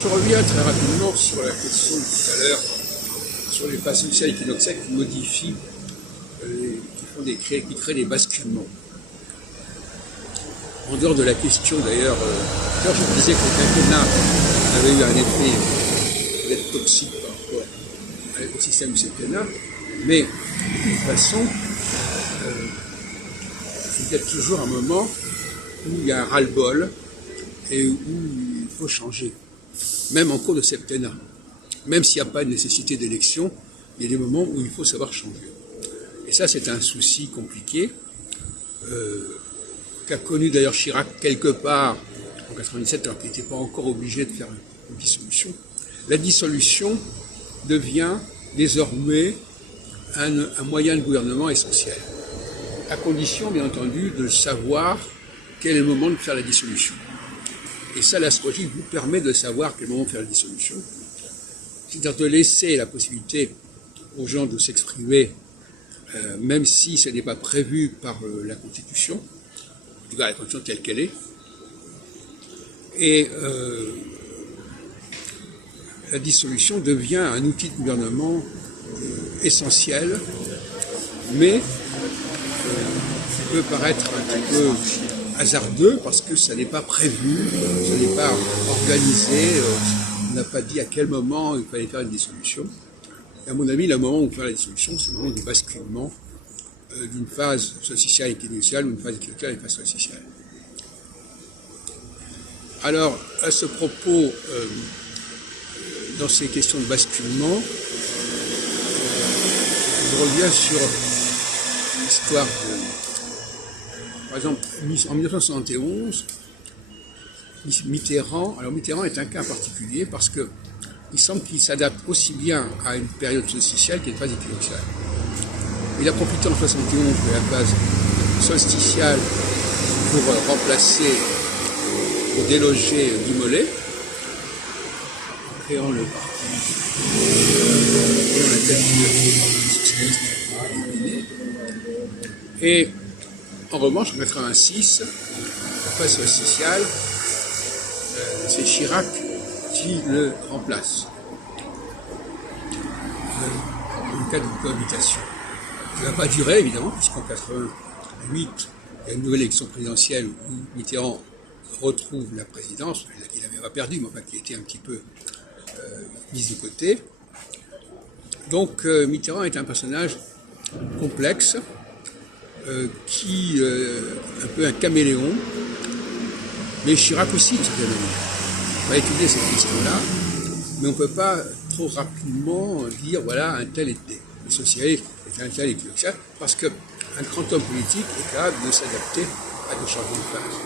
Je reviens très rapidement sur la question de tout à l'heure, sur les phases sociales équinoxiales qui modifient, qui créent des basculements. En dehors de la question d'ailleurs, je disais que le quinquennat avait eu un effet d'être toxique par rapport au système du septennat, mais de toute façon, il y a toujours un moment où il y a un ras-le-bol et où il faut changer. Même en cours de septennat, même s'il n'y a pas de nécessité d'élection, il y a des moments où il faut savoir changer. Et ça, c'est un souci compliqué, qu'a connu d'ailleurs Chirac quelque part en 97, alors qu'il n'était pas encore obligé de faire une dissolution. La dissolution devient désormais un moyen de gouvernement essentiel, à condition, bien entendu, de savoir quel est le moment de faire la dissolution. Et ça, l'astrologie vous permet de savoir quel moment faire la dissolution. C'est-à-dire de laisser la possibilité aux gens de s'exprimer, même si ce n'est pas prévu par la Constitution, en tout cas la Constitution telle qu'elle est. Et la dissolution devient un outil de gouvernement essentiel, mais qui peut paraître un petit peu hasardeux parce que ça n'est pas prévu, ça n'est pas organisé, on n'a pas dit à quel moment il fallait faire une dissolution. Et à mon avis, le moment où on fait la dissolution, c'est le moment du basculement d'une phase solsticiale équinoxiale ou d'une phase équinoxiale à une phase solsticiale. Alors, à ce propos, dans ces questions de basculement, je reviens sur l'histoire de... Par exemple, en 1971, Mitterrand est un cas particulier parce que il semble qu'il s'adapte aussi bien à une période solsticiale qu'à une phase équinoxiale. Il a profité en 1971 de la phase solsticiale pour remplacer ou déloger Guy Mollet, en créant le parti, la tête du Parti socialiste éliminé. Et en revanche, en 1986, la phase solsticiale, c'est Chirac qui le remplace. Dans le cas d'une cohabitation. Ça ne va pas durer, évidemment, puisqu'en 1988, il y a une nouvelle élection présidentielle où Mitterrand retrouve la présidence, qu'il n'avait pas perdu, mais enfin qui était un petit peu mise de côté. Donc Mitterrand est un personnage complexe, qui un peu un caméléon, mais Chirac aussi d'une certaine manière. On va étudier cette question-là, mais on ne peut pas trop rapidement dire voilà un tel était socialiste et un tel équinoxial, parce qu'un grand homme politique est capable de s'adapter à des changements de phase.